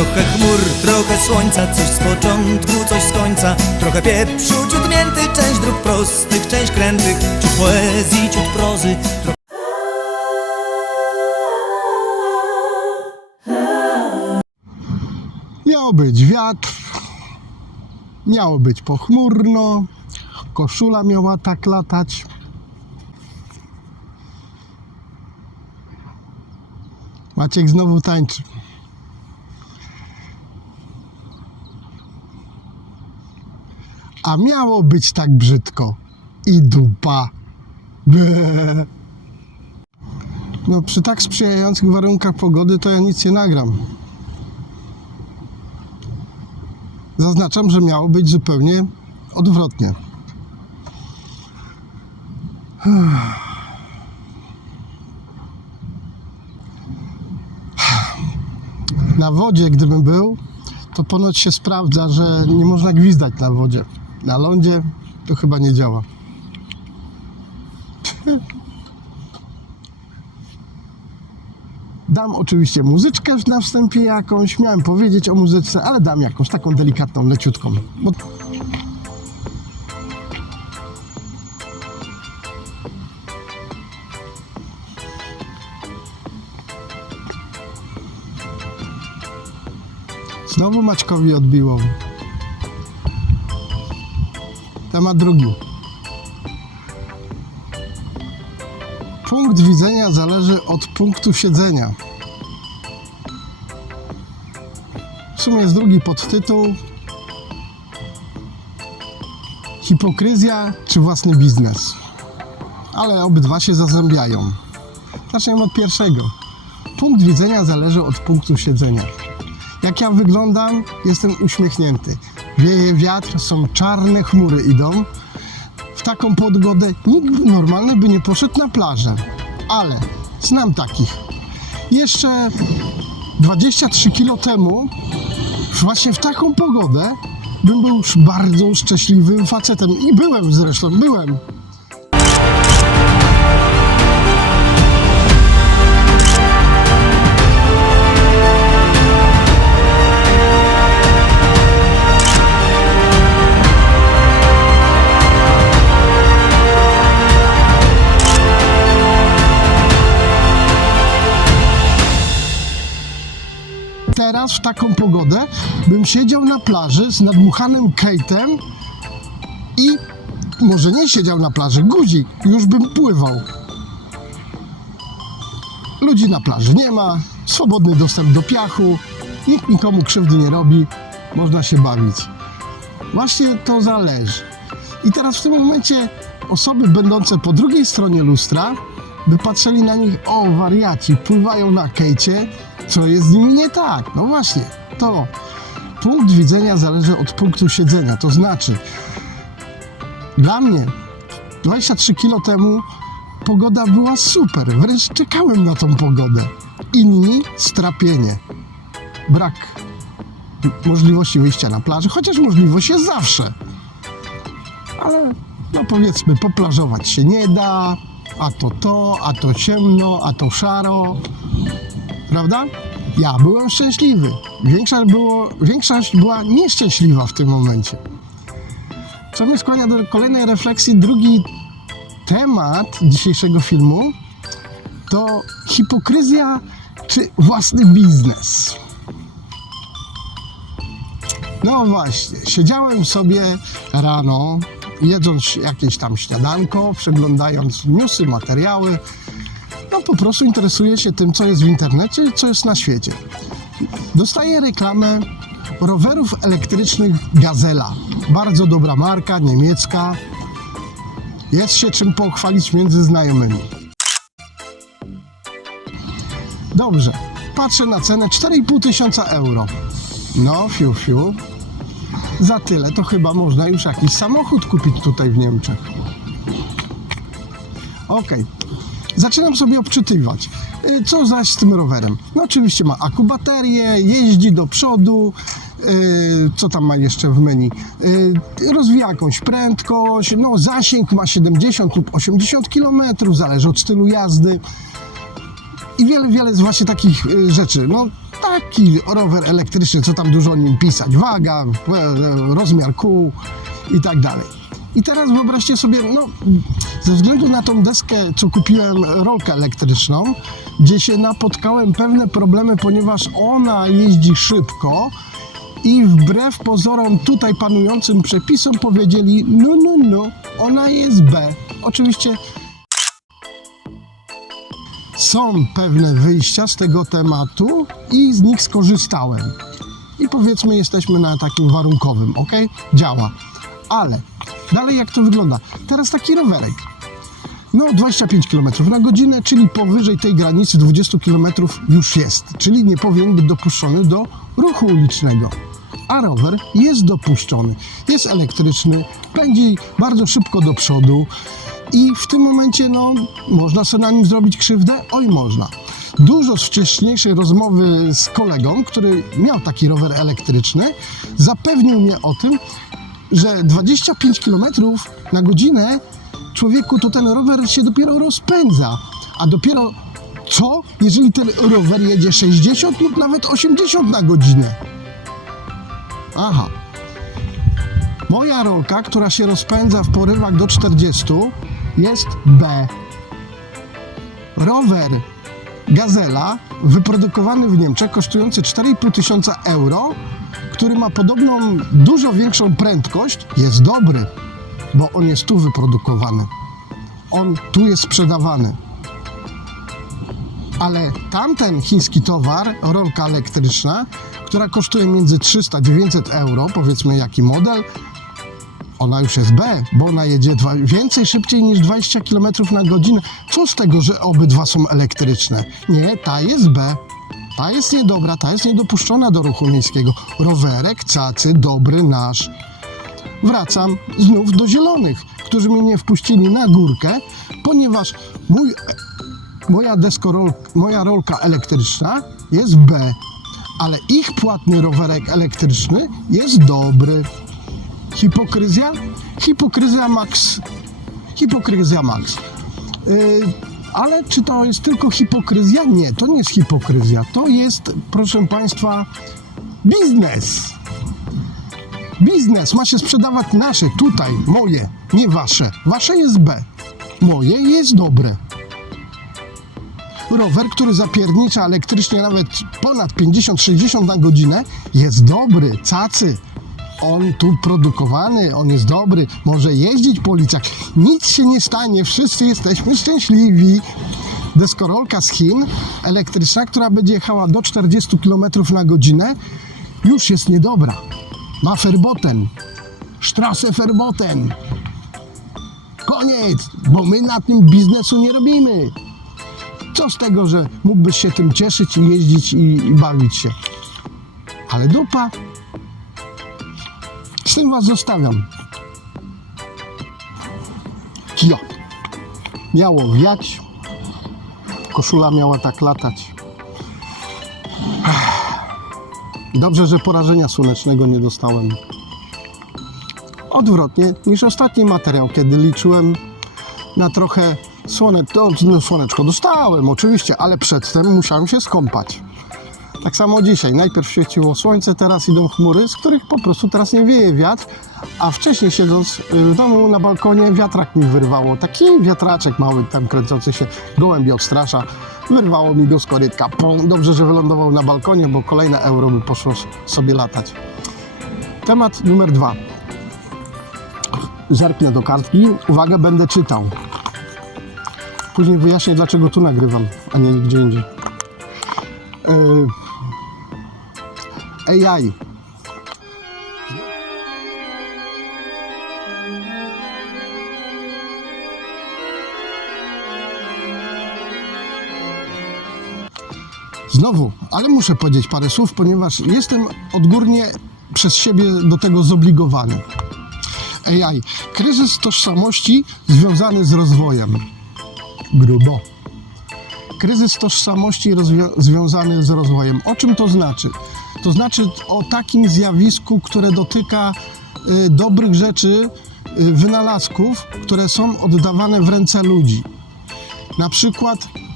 Trochę chmur, trochę słońca, coś z początku, coś z końca. Trochę pieprzu, ciut mięty, część dróg prostych, część krętych. Ciut poezji, ciut prozy. Miał być wiatr, miało być pochmurno, koszula miała tak latać. Maciek znowu tańczy. A miało być tak brzydko. I dupa. Ble. No przy tak sprzyjających warunkach pogody to ja nic nie nagram. Zaznaczam, że miało być zupełnie odwrotnie. Na wodzie, gdybym był, to ponoć się sprawdza, że nie można gwizdać na wodzie. Na lądzie to chyba nie działa. Dam oczywiście muzyczkę na wstępie jakąś. Miałem powiedzieć o muzyce, ale dam jakąś taką delikatną, leciutką. Bo... Znowu Maćkowi odbiło. Temat drugi. Punkt widzenia zależy od punktu siedzenia. W sumie jest drugi podtytuł. Hipokryzja czy własny biznes? Ale obydwa się zazębiają. Zacznijmy od pierwszego. Punkt widzenia zależy od punktu siedzenia. Jak ja wyglądam, jestem uśmiechnięty. Wieje wiatr, są czarne chmury idą. W taką pogodę nikt normalny by nie poszedł na plażę. Ale znam takich. Jeszcze 23 kilo temu, właśnie w taką pogodę, bym był już bardzo szczęśliwym facetem. I byłem zresztą. Teraz w taką pogodę bym siedział na plaży z nadmuchanym kejtem i może nie siedział na plaży, guzik, już bym pływał. Ludzi na plaży nie ma, swobodny dostęp do piachu, nikt nikomu krzywdy nie robi, można się bawić. Właśnie to zależy. I teraz w tym momencie osoby będące po drugiej stronie lustra by patrzyli na nich, o wariaci, pływają na kejcie, co jest z nimi nie tak? No właśnie, to punkt widzenia zależy od punktu siedzenia. To znaczy, dla mnie 23 kilo temu pogoda była super. Wręcz czekałem na tą pogodę. Inni strapienie. Brak możliwości wyjścia na plażę, chociaż możliwość jest zawsze. Ale no powiedzmy, poplażować się nie da. A to ciemno, a to szaro. Prawda? Ja byłem szczęśliwy. Większość była nieszczęśliwa w tym momencie. Co mnie skłania do kolejnej refleksji. Drugi temat dzisiejszego filmu to hipokryzja czy własny biznes. No właśnie, siedziałem sobie rano, jedząc jakieś tam śniadanko, przeglądając newsy, materiały. No po prostu interesuję się tym, co jest w internecie, co jest na świecie. Dostaję reklamę rowerów elektrycznych Gazela. Bardzo dobra marka, niemiecka. Jest się czym pochwalić między znajomymi. Dobrze, patrzę na cenę 4500 euro. No fiu. Za tyle to chyba można już jakiś samochód kupić tutaj w Niemczech. Okej. Zaczynam sobie obczytywać, co zaś z tym rowerem. No oczywiście ma akubaterię, jeździ do przodu, co tam ma jeszcze w menu, rozwija jakąś prędkość, no zasięg ma 70 lub 80 km, zależy od stylu jazdy i wiele jest właśnie takich rzeczy. No Taki rower elektryczny, co tam dużo o nim pisać. Waga, rozmiar kół i tak dalej. I teraz wyobraźcie sobie, no, ze względu na tą deskę, co kupiłem, rolkę elektryczną, gdzie się napotkałem pewne problemy, ponieważ ona jeździ szybko i wbrew pozorom tutaj panującym przepisom powiedzieli, no, ona jest B. Oczywiście są pewne wyjścia z tego tematu i z nich skorzystałem. I powiedzmy, jesteśmy na takim warunkowym, ok? Działa. Ale dalej jak to wygląda? Teraz taki rowerek. No 25 km na godzinę, czyli powyżej tej granicy 20 km już jest. Czyli nie powinien być dopuszczony do ruchu ulicznego. A rower jest dopuszczony. Jest elektryczny, pędzi bardzo szybko do przodu. I w tym momencie, no, można sobie na nim zrobić krzywdę? Oj, można. Dużo z wcześniejszej rozmowy z kolegą, który miał taki rower elektryczny, zapewnił mnie o tym, że 25 km na godzinę, człowieku, to ten rower się dopiero rozpędza. A dopiero co, jeżeli ten rower jedzie 60 lub nawet 80 na godzinę? Aha. Moja rolka, która się rozpędza w porywach do 40, jest B. Rower Gazela, wyprodukowany w Niemczech, kosztujący 4,5 tysiąca euro, który ma podobną, dużo większą prędkość, jest dobry, bo on jest tu wyprodukowany. On tu jest sprzedawany. Ale tamten chiński towar, rolka elektryczna, która kosztuje między 300 a 900 euro, powiedzmy jaki model, ona już jest B, bo ona jedzie więcej szybciej niż 20 km na godzinę. Co z tego, że obydwa są elektryczne? Nie, ta jest B. Ta jest niedobra, ta jest niedopuszczona do ruchu miejskiego. Rowerek, cacy, dobry nasz. Wracam znów do zielonych, którzy mnie nie wpuścili na górkę, ponieważ moja rolka elektryczna jest B, ale ich płatny rowerek elektryczny jest dobry. Hipokryzja? Hipokryzja max. Hipokryzja max. Ale czy to jest tylko hipokryzja? Nie, to nie jest hipokryzja. To jest, proszę Państwa, biznes. Biznes ma się sprzedawać nasze, tutaj, moje, nie wasze. Wasze jest B. Moje jest dobre. Rower, który zapiernicza elektrycznie nawet ponad 50-60 na godzinę, jest dobry, cacy. On tu produkowany, on jest dobry, może jeździć po ulicach. Nic się nie stanie, wszyscy jesteśmy szczęśliwi. Deskorolka z Chin, elektryczna, która będzie jechała do 40 km na godzinę, już jest niedobra. Ma verboten. Strasse verboten. Koniec, bo my na tym biznesu nie robimy. Co z tego, że mógłbyś się tym cieszyć i jeździć i bawić się. Ale dupa. Z tym was zostawiam. Jo. Miało wiać. Koszula miała tak latać. Dobrze, że porażenia słonecznego nie dostałem. Odwrotnie niż ostatni materiał, kiedy liczyłem na trochę słoneczko dostałem oczywiście, ale przedtem musiałem się skąpać. Tak samo dzisiaj. Najpierw świeciło słońce, teraz idą chmury, z których po prostu teraz nie wieje wiatr, a wcześniej siedząc w domu na balkonie wiatrak mi wyrwało. Taki wiatraczek mały, tam kręcący się, gołębie odstrasza. Wyrwało mi go z korytka. Dobrze, że wylądował na balkonie, bo kolejne euro by poszło sobie latać. Temat numer 2. Zerknę do kartki. Uwaga, będę czytał. Później wyjaśnię, dlaczego tu nagrywam, a nie gdzie indziej. AI. Znowu, ale muszę powiedzieć parę słów, ponieważ jestem odgórnie przez siebie do tego zobligowany. AI. Kryzys tożsamości związany z rozwojem. Grubo. Kryzys tożsamości związany z rozwojem. O czym to znaczy? To znaczy o takim zjawisku, które dotyka dobrych rzeczy, wynalazków, które są oddawane w ręce ludzi. Na przykład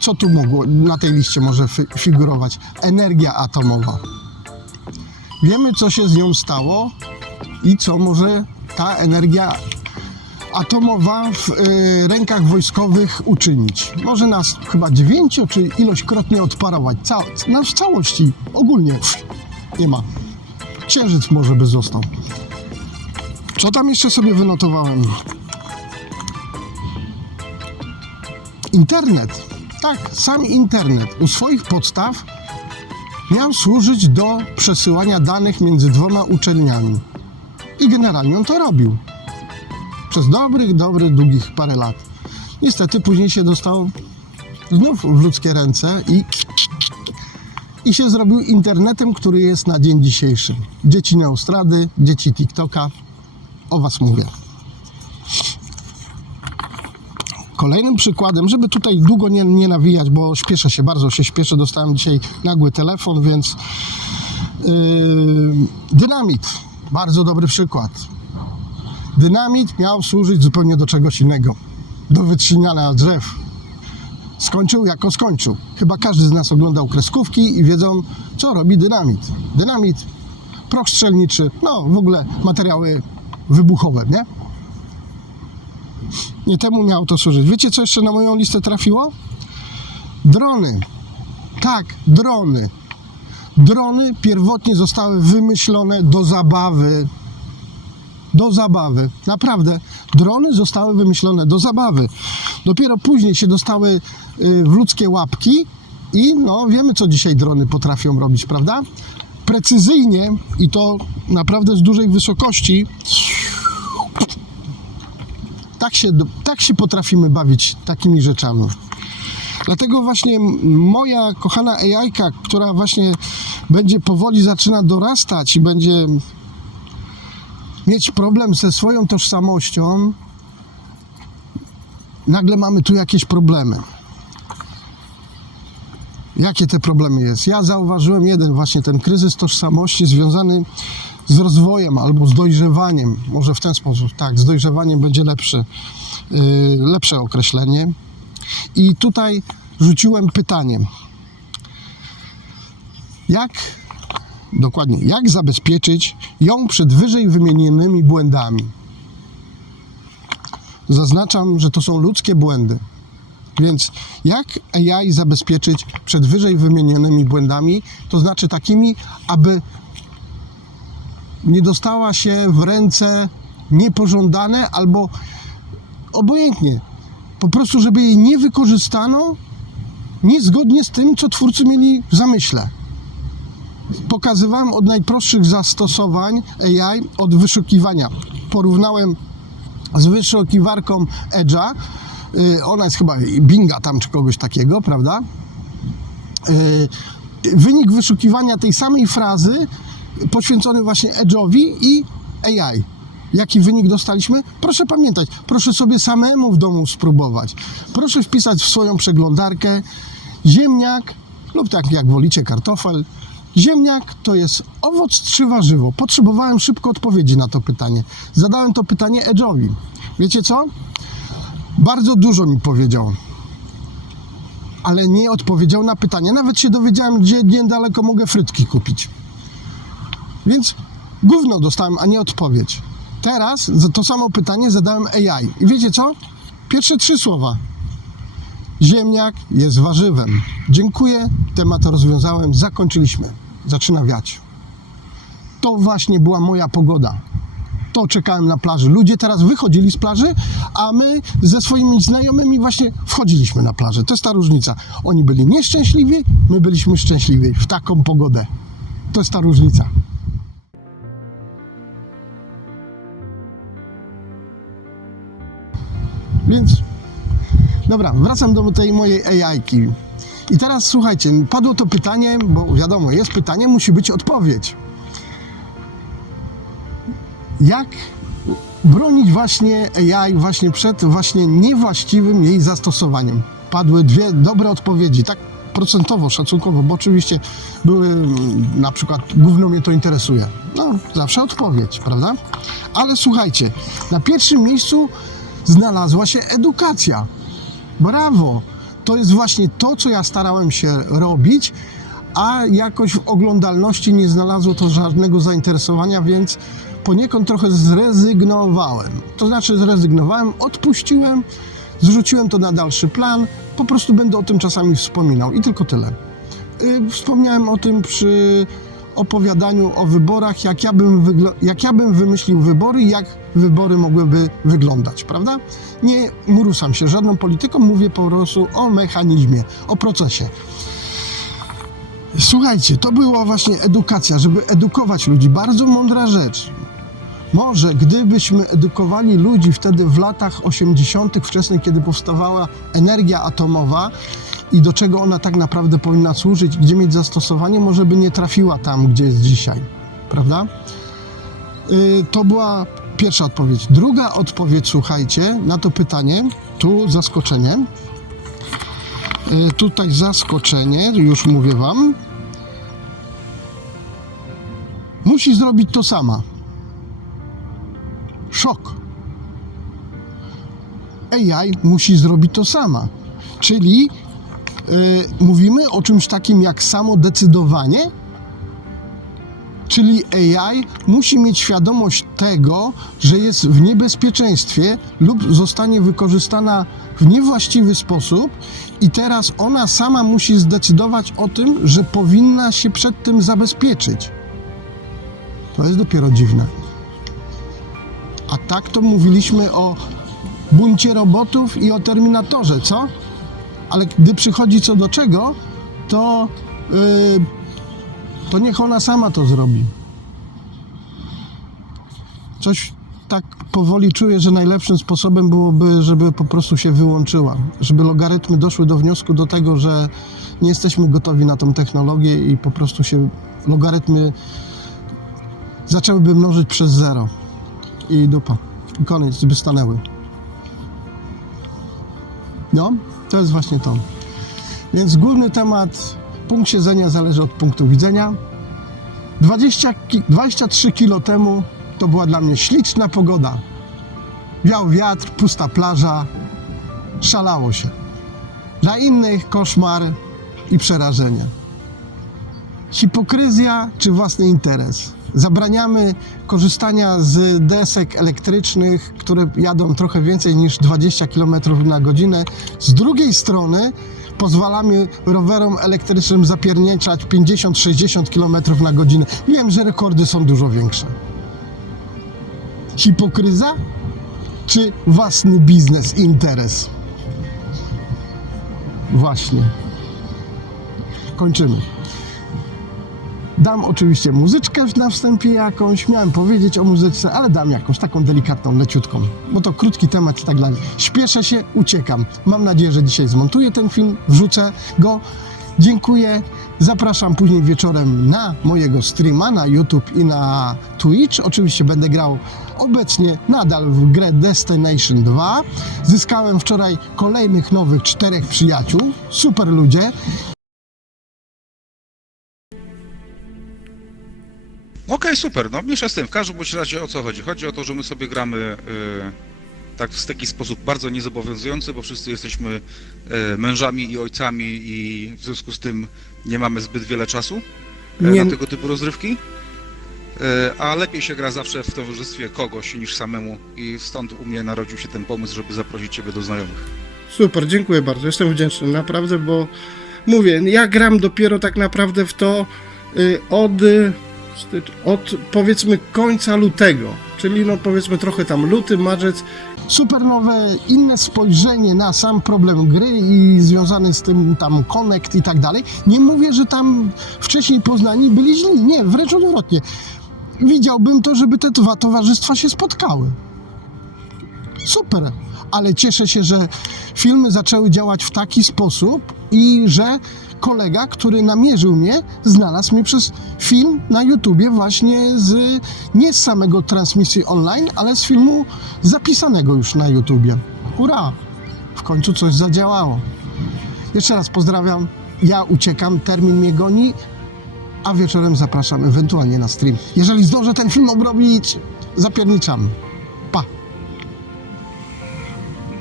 co tu mogło na tej liście może figurować? Energia atomowa. Wiemy, co się z nią stało i co może ta energia atomowa w rękach wojskowych uczynić. Może nas chyba 9 czy ilośkrotnie odparować. W całości, ogólnie nie ma. Księżyc może by został. Co tam jeszcze sobie wynotowałem? Internet. Tak, sam internet u swoich podstaw miał służyć do przesyłania danych między dwoma uczelniami. I generalnie on to robił. Przez długich parę lat. Niestety później się dostał znów w ludzkie ręce i się zrobił internetem, który jest na dzień dzisiejszy. Dzieci Neostrady, dzieci TikToka. O was mówię. Kolejnym przykładem, żeby tutaj długo nie nawijać, bo śpieszę się, bardzo się śpieszę, dostałem dzisiaj nagły telefon, więc dynamit, bardzo dobry przykład. Dynamit miał służyć zupełnie do czegoś innego, do wytrzynania drzew. Skończył jako skończył. Chyba każdy z nas oglądał kreskówki i wiedzą, co robi dynamit. Dynamit, proch strzelniczy, no w ogóle materiały wybuchowe, nie? Nie temu miało to służyć. Wiecie, co jeszcze na moją listę trafiło? Drony. Tak, drony. Drony pierwotnie zostały wymyślone do zabawy. Do zabawy. Naprawdę. Drony zostały wymyślone do zabawy. Dopiero później się dostały w ludzkie łapki i no wiemy, co dzisiaj drony potrafią robić, prawda? Precyzyjnie i to naprawdę z dużej wysokości. Tak się potrafimy bawić takimi rzeczami. Dlatego właśnie moja kochana AI-ka, która właśnie będzie powoli zaczyna dorastać i będzie mieć problem ze swoją tożsamością, nagle mamy tu jakieś problemy. Jakie te problemy jest? Ja zauważyłem jeden właśnie, ten kryzys tożsamości związany z rozwojem albo z dojrzewaniem. Może w ten sposób, tak, z dojrzewaniem będzie lepsze określenie. I tutaj rzuciłem pytanie. Jak zabezpieczyć ją przed wyżej wymienionymi błędami? Zaznaczam, że to są ludzkie błędy. Więc jak AI zabezpieczyć przed wyżej wymienionymi błędami? To znaczy takimi, aby nie dostała się w ręce niepożądane albo obojętnie. Po prostu, żeby jej nie wykorzystano niezgodnie z tym, co twórcy mieli w zamyśle. Pokazywałem od najprostszych zastosowań AI, od wyszukiwania. Porównałem z wyszukiwarką Edge'a. Ona jest chyba Binga tam, czy kogoś takiego, prawda? Wynik wyszukiwania tej samej frazy poświęcony właśnie Edge'owi i AI. Jaki wynik dostaliśmy? Proszę pamiętać, proszę sobie samemu w domu spróbować. Proszę wpisać w swoją przeglądarkę ziemniak, lub tak jak wolicie, kartofel. Ziemniak to jest owoc czy warzywo? Potrzebowałem szybko odpowiedzi na to pytanie. Zadałem to pytanie Edge'owi. Wiecie co? Bardzo dużo mi powiedział, ale nie odpowiedział na pytanie. Nawet się dowiedziałem, gdzie niedaleko mogę frytki kupić. Więc gówno dostałem, a nie odpowiedź. Teraz to samo pytanie zadałem AI. I wiecie co? Pierwsze 3 słowa. Ziemniak jest warzywem. Dziękuję, temat rozwiązałem, zakończyliśmy. Zaczyna wiać. To właśnie była moja pogoda. To czekałem na plaży. Ludzie teraz wychodzili z plaży, a my ze swoimi znajomymi właśnie wchodziliśmy na plażę. To jest ta różnica. Oni byli nieszczęśliwi, my byliśmy szczęśliwi w taką pogodę. To jest ta różnica. Więc, dobra, wracam do tej mojej AI-ki. I teraz słuchajcie, padło to pytanie, bo wiadomo, jest pytanie, musi być odpowiedź. Jak bronić właśnie AI właśnie przed właśnie niewłaściwym jej zastosowaniem? Padły 2 dobre odpowiedzi, tak procentowo, szacunkowo, bo oczywiście były na przykład, gówno mnie to interesuje. No, zawsze odpowiedź, prawda? Ale słuchajcie, na pierwszym miejscu znalazła się edukacja. Brawo! to jest właśnie to, co ja starałem się robić, a jakoś w oglądalności nie znalazło to żadnego zainteresowania, więc poniekąd trochę zrezygnowałem. To znaczy zrezygnowałem, odpuściłem, zrzuciłem to na dalszy plan, po prostu będę o tym czasami wspominał i tylko tyle. Wspomniałem o tym przy opowiadaniu o wyborach, jak ja bym wymyślił wybory, jak wybory mogłyby wyglądać, prawda? Nie murusam się żadną polityką, mówię po prostu o mechanizmie, o procesie. Słuchajcie, to była właśnie edukacja, żeby edukować ludzi. Bardzo mądra rzecz. Może gdybyśmy edukowali ludzi wtedy w latach 80. wczesnych, kiedy powstawała energia atomowa i do czego ona tak naprawdę powinna służyć, gdzie mieć zastosowanie, może by nie trafiła tam, gdzie jest dzisiaj. Prawda? To była pierwsza odpowiedź. Druga odpowiedź, słuchajcie, na to pytanie, tu zaskoczenie. Tutaj zaskoczenie, już mówię wam. Musi zrobić to sama. Szok. AI musi zrobić to sama. Czyli mówimy o czymś takim jak samodecydowanie? Czyli AI musi mieć świadomość tego, że jest w niebezpieczeństwie lub zostanie wykorzystana w niewłaściwy sposób i teraz ona sama musi zdecydować o tym, że powinna się przed tym zabezpieczyć. To jest dopiero dziwne. A tak to mówiliśmy o buncie robotów i o Terminatorze, co? Ale gdy przychodzi co do czego, to niech ona sama to zrobi. Coś tak powoli czuję, że najlepszym sposobem byłoby, żeby po prostu się wyłączyła. Żeby logarytmy doszły do wniosku do tego, że nie jesteśmy gotowi na tą technologię i po prostu się logarytmy zaczęłyby mnożyć przez 0. I dupa. I koniec, by stanęły. No, to jest właśnie to. Więc główny temat, punkt siedzenia zależy od punktu widzenia. 23 kilo temu to była dla mnie śliczna pogoda. Wiał wiatr, pusta plaża, szalało się. Dla innych koszmar i przerażenie. Hipokryzja czy własny interes? Zabraniamy korzystania z desek elektrycznych, które jadą trochę więcej niż 20 km na godzinę. Z drugiej strony pozwalamy rowerom elektrycznym zapierniczać 50-60 km na godzinę. Wiem, że rekordy są dużo większe. Hipokryza czy własny biznes, interes? Właśnie. Kończymy. Dam oczywiście muzyczkę na wstępie jakąś, miałem powiedzieć o muzyce, ale dam jakąś taką delikatną, leciutką, bo to krótki temat i tak dalej. Śpieszę się, uciekam. Mam nadzieję, że dzisiaj zmontuję ten film, wrzucę go. Dziękuję. Zapraszam później wieczorem na mojego streama na YouTube i na Twitch. Oczywiście będę grał obecnie nadal w grę Destination 2. Zyskałem wczoraj kolejnych nowych 4 przyjaciół. Super ludzie. Okej, super, no mniejsza z tym. W każdym bądź razie o co chodzi? Chodzi o to, że my sobie gramy tak w taki sposób bardzo niezobowiązujący, bo wszyscy jesteśmy mężami i ojcami i w związku z tym nie mamy zbyt wiele czasu na tego typu rozrywki. A lepiej się gra zawsze w towarzystwie kogoś niż samemu i stąd u mnie narodził się ten pomysł, żeby zaprosić Ciebie do znajomych. Super, dziękuję bardzo. Jestem wdzięczny naprawdę, bo mówię, ja gram dopiero tak naprawdę w to od powiedzmy końca lutego, czyli no powiedzmy trochę tam luty, marzec. Super nowe, inne spojrzenie na sam problem gry i związany z tym tam connect i tak dalej. Nie mówię, że tam wcześniej poznani byli źli, nie, wręcz odwrotnie. Widziałbym to, żeby te 2 towarzystwa się spotkały. Super, ale cieszę się, że filmy zaczęły działać w taki sposób i że kolega, który namierzył mnie, znalazł mnie przez film na YouTubie właśnie nie z samego transmisji online, ale z filmu zapisanego już na YouTubie. Hurra! W końcu coś zadziałało. Jeszcze raz pozdrawiam, ja uciekam, termin mnie goni, a wieczorem zapraszam ewentualnie na stream. Jeżeli zdążę ten film obrobić, zapierniczam. Pa!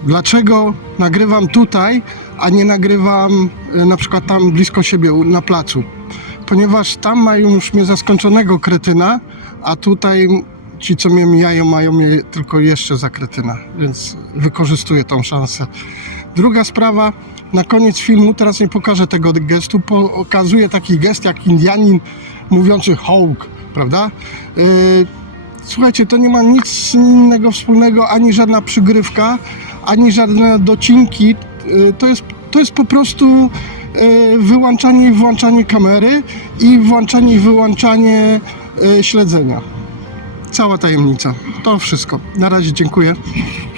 Dlaczego nagrywam tutaj, a nie nagrywam na przykład tam blisko siebie na placu? Ponieważ tam mają już mnie za skończonego kretyna, a tutaj ci, co mnie mijają, mają mnie tylko jeszcze za kretyna, więc wykorzystuję tą szansę. Druga sprawa, na koniec filmu, teraz nie pokażę tego gestu, pokazuję taki gest jak Indianin mówiący hołk, prawda? Słuchajcie, to nie ma nic innego wspólnego, ani żadna przygrywka, ani żadne docinki. To jest po prostu wyłączanie i włączanie kamery i włączanie i wyłączanie śledzenia. Cała tajemnica. To wszystko. Na razie dziękuję.